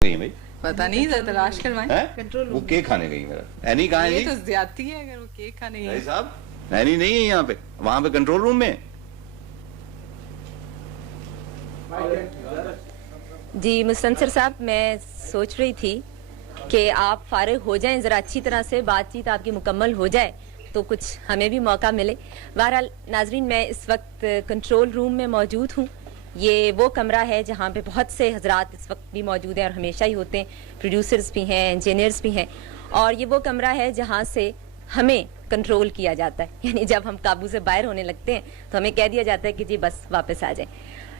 गई भाई? पता नहीं, जरा तलाश करवाएं। कंट्रोल वो केक खाने गई मेरा। एनी कहाँ है ये जी? तो ज्यादती है अगर वो केक खाने गई भाई है। साहब एनी नहीं है यहाँ पे, वहाँ पे कंट्रोल रूम में। जी मुस्तनसर साहब, मैं सोच रही थी कि आप फारिग हो जाएं, ज़रा अच्छी तरह से बातचीत आपकी मुकम्मल हो जाए तो कुछ हमें भी मौका मिले। बहरहाल नाजरीन, मैं इस वक्त कंट्रोल रूम में मौजूद हूँ। ये वो कमरा है जहाँ पे बहुत से हजरात इस वक्त भी मौजूद हैं और हमेशा ही होते हैं। प्रोड्यूसर्स भी हैं, इंजीनियर्स भी हैं, और ये वो कमरा है जहाँ से हमें कंट्रोल किया जाता है। यानी जब हम काबू से बाहर होने लगते हैं तो हमें कह दिया जाता है कि जी बस वापस आ जाएं।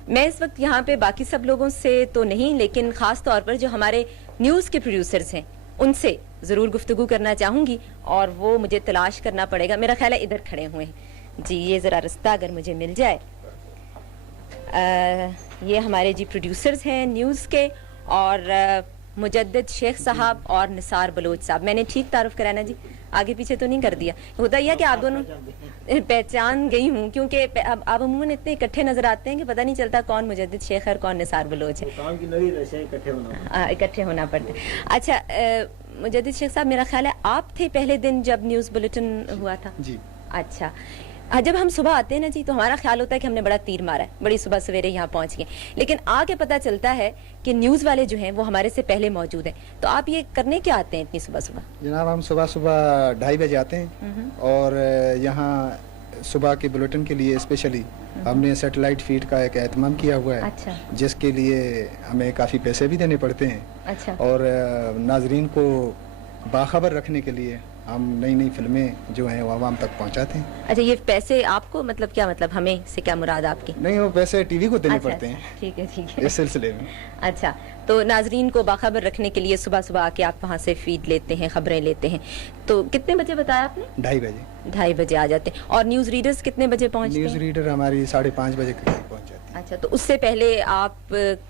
मैं इस वक्त यहाँ पे बाकी सब लोगों से तो नहीं, लेकिन ख़ास तौर पर जो हमारे न्यूज़ के प्रोड्यूसर्स हैं उनसे ज़रूर गुफ्तगू करना चाहूँगी, और वो मुझे तलाश करना पड़ेगा। मेरा ख्याल है इधर खड़े हुए हैं जी, ये ज़रा रास्ता अगर मुझे मिल जाए। ये हमारे जी प्रोड्यूसर्स हैं न्यूज़ के, और मुजद्दिद शेख साहब और निसार बलोच साहब। मैंने ठीक तारुफ कराया ना जी? आगे पीछे तो नहीं कर दिया? होता यह कि आप दोनों पहचान गई हूँ, क्योंकि आप अमूमन इतने इकट्ठे नजर आते हैं कि पता नहीं चलता कौन मुजद्दिद शेख है और कौन निसार बलोच है। इकट्ठे होना पड़ता है। अच्छा मुजद्दिद शेख साहब, मेरा ख्याल है आप थे पहले दिन जब न्यूज़ बुलेटिन हुआ था जी। अच्छा, जब हम सुबह आते हैं ना जी, तो हमारा ख्याल होता है कि हमने बड़ा तीर मारा है, बड़ी सुबह सवेरे यहाँ पहुँच गए, लेकिन आके पता चलता है कि न्यूज़ वाले जो हैं वो हमारे से पहले मौजूद हैं। तो आप ये करने क्या आते हैं इतनी सुबह सुबह? जनाब हम सुबह सुबह 2:30 बजे आते हैं, और यहाँ सुबह के बुलेटिन के लिए स्पेशली हमने सैटेलाइट फीड का एक एहतमाम किया हुआ है। अच्छा। जिसके लिए हमें काफ़ी पैसे भी देने पड़ते हैं। अच्छा। और नाजरीन को बाखबर रखने के लिए हम नई नई फिल्में जो हैं वो आवाम तक पहुंचाते हैं। अच्छा, ये पैसे आपको मतलब क्या, मतलब हमें से क्या मुराद आपकी? नहीं, वो पैसे टीवी को देने अच्छा, पड़ते हैं। ठीक है ठीक है। इस सिलसिले में अच्छा, तो नाजरीन को बाखबर रखने के लिए सुबह सुबह आके आप वहाँ से फीड लेते हैं, खबरें लेते हैं। तो कितने बजे बताया आपने? 2:30 बजे। 2:30 बजे आ जाते हैं। और न्यूज़ रीडर्स कितने बजे पहुँचते हैं? न्यूज़ रीडर हमारी 5:30 बजे के करीब पहुँच जाती है। अच्छा, तो उससे पहले आप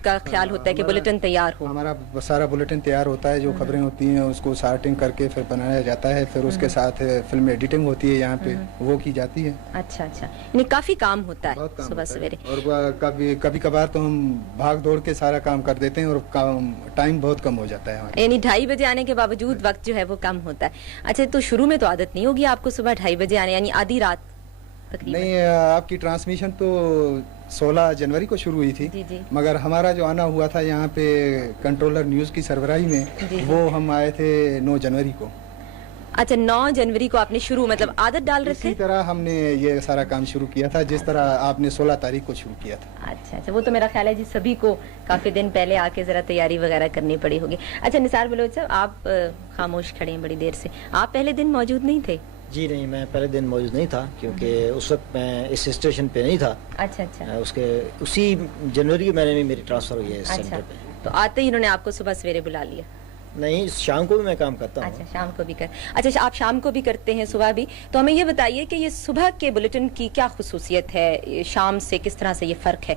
का ख्याल होता है कि बुलेटिन तैयार हो? हमारा सारा बुलेटिन तैयार होता है, जो खबरें होती हैं उसको सॉर्टिंग करके फिर बनाया जाता है, फिर उसके साथ फिल्म एडिटिंग होती है यहाँ पे, वो की जाती है। अच्छा अच्छा, यानी काफी काम होता है सुबह सवेरे। और कभी कभार तो हम भाग दौड़ के सारा काम कर देते हैं और टाइम बहुत कम हो जाता है हमारा। यानी 2:30 बजे आने के बावजूद वक्त जो है वो कम होता है। अच्छा, तो शुरू में तो आदत नहीं होगी आपको सुबह 2:30 बजे आने, यानी आधी रात तकरीबन? नहीं, आपकी ट्रांसमिशन तो 16 जनवरी को शुरू हुई थी। जी जी। मगर हमारा जो आना हुआ था यहाँ पे कंट्रोलर न्यूज़ की सरबराही में, जी। वो हम आए थे 9 जनवरी को। अच्छा, 9 जनवरी को आपने शुरू मतलब आदत डाल रखे? इसी तरह हमने ये सारा काम शुरू किया था जिस तरह आपने 16 तारीख को शुरू किया था। अच्छा अच्छा, वो तो मेरा ख्याल है जी सभी को काफी दिन पहले आके जरा तैयारी वगैरह करनी पड़ी होगी। अच्छा निसार बलोच साहब, आप खामोश खड़े हैं बड़ी देर से, आप पहले दिन मौजूद नहीं थे? जी नहीं, मैं पहले दिन मौजूद नहीं था, क्योंकि उस वक्त मैं इस स्टेशन पे नहीं था। अच्छा अच्छा। उसी जनवरी में मैंने मेरी ट्रांसफर हुई है इस अच्छा, सेंटर पे। तो आते ही उन्होंने आपको सुबह सवेरे बुला लिया? नहीं, शाम को भी मैं काम करता हूँ। अच्छा, शाम को भी कर, अच्छा आप शाम को भी करते हैं, सुबह भी। तो हमें ये बताइए कि ये सुबह के बुलेटिन की क्या खुसूसियत है, शाम से किस तरह से ये फर्क है?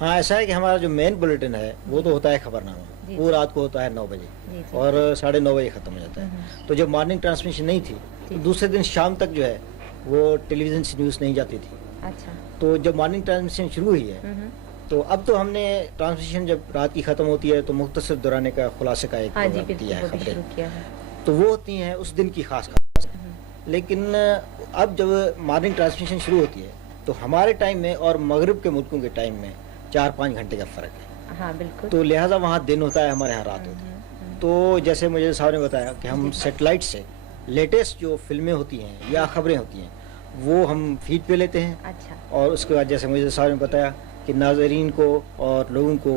हाँ, ऐसा है कि हमारा जो मेन बुलेटिन है वो तो होता है खबरनामा, वो रात को होता है 9 बजे और 9:30 बजे खत्म हो जाता है। तो जब मॉर्निंग ट्रांसमिशन नहीं थी तो दूसरे दिन शाम तक जो है वो टेलीविजन से न्यूज़ नहीं जाती थी। अच्छा। तो जब मॉर्निंग ट्रांसमिशन शुरू हुई है तो अब तो हमने ट्रांसमिशन जब रात की खत्म होती है तो मुख्तसर दौराने का खुलासे का एक प्रोग्राम दिया है, खबरें तो वो होती हैं उस दिन की खास। लेकिन अब जब मॉर्निंग ट्रांसमिशन शुरू होती है तो हमारे टाइम में और मगरिब के मुल्कों के टाइम में 4-5 घंटे का फर्क है। हाँ बिल्कुल। तो लिहाजा वहाँ दिन होता है, हमारे यहाँ रात होती है। तो जैसे मुझे साहब ने बताया कि हम सैटेलाइट से लेटेस्ट जो फिल्में होती हैं या खबरें होती हैं वो हम फीड पे लेते हैं। अच्छा। और उसके बाद जैसे मुझे साहब ने बताया कि नाजरीन को और लोगों को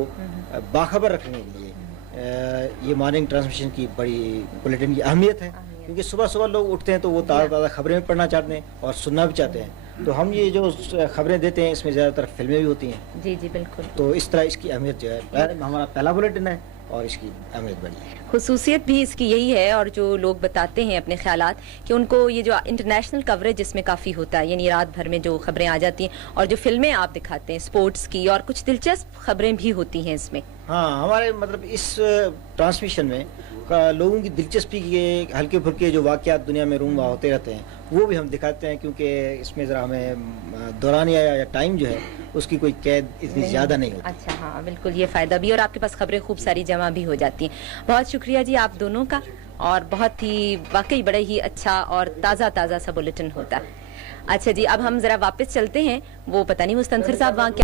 बाखबर रखने के लिए ये मॉर्निंग ट्रांसमिशन की बड़ी बुलेटिन की अहमियत है, क्योंकि सुबह सुबह लोग उठते हैं तो वो ताज़ा खबरें पढ़ना चाहते हैं और सुनना भी चाहते हैं। तो हम ये जो खबरें देते हैं इसमें ज़्यादातर फिल्में भी होती हैं। जी जी बिल्कुल। तो इस तरह इसकी अहमियत जो है, हमारा पहला बुलेटिन है और इसकी अहमियत बड़ी है। खुसूसियत भी इसकी यही है, और जो लोग बताते हैं अपने ख्यालात कि उनको ये जो इंटरनेशनल कवरेज जिसमें काफ़ी होता है, यानी रात भर में जो खबरें आ जाती हैं और जो फिल्में आप दिखाते हैं स्पोर्ट्स की, और कुछ दिलचस्प खबरें भी होती हैं इसमें। ہاں ہمارے مطلب اس ٹرانسمیشن میں لوگوں کی دلچسپی کے ہلکے پھلکے جو واقعات دنیا میں رونما ہوتے رہتے ہیں وہ بھی ہم دکھاتے ہیں، کیونکہ اس میں ذرا ہمیں دورانیہ یا ٹائم جو ہے اس کی کوئی قید اتنی زیادہ نہیں ہوتی۔ اچھا ہاں بالکل، یہ فائدہ بھی، اور آپ کے پاس خبریں خوب ساری جمع بھی ہو جاتی ہیں۔ بہت شکریہ جی آپ دونوں کا، اور بہت ہی واقعی بڑا ہی اچھا اور تازہ سا بلیٹن ہوتا ہے۔ اچھا جی، اب ہم ذرا واپس چلتے ہیں، وہ پتہ نہیں مستنصر صاحب وہاں کیا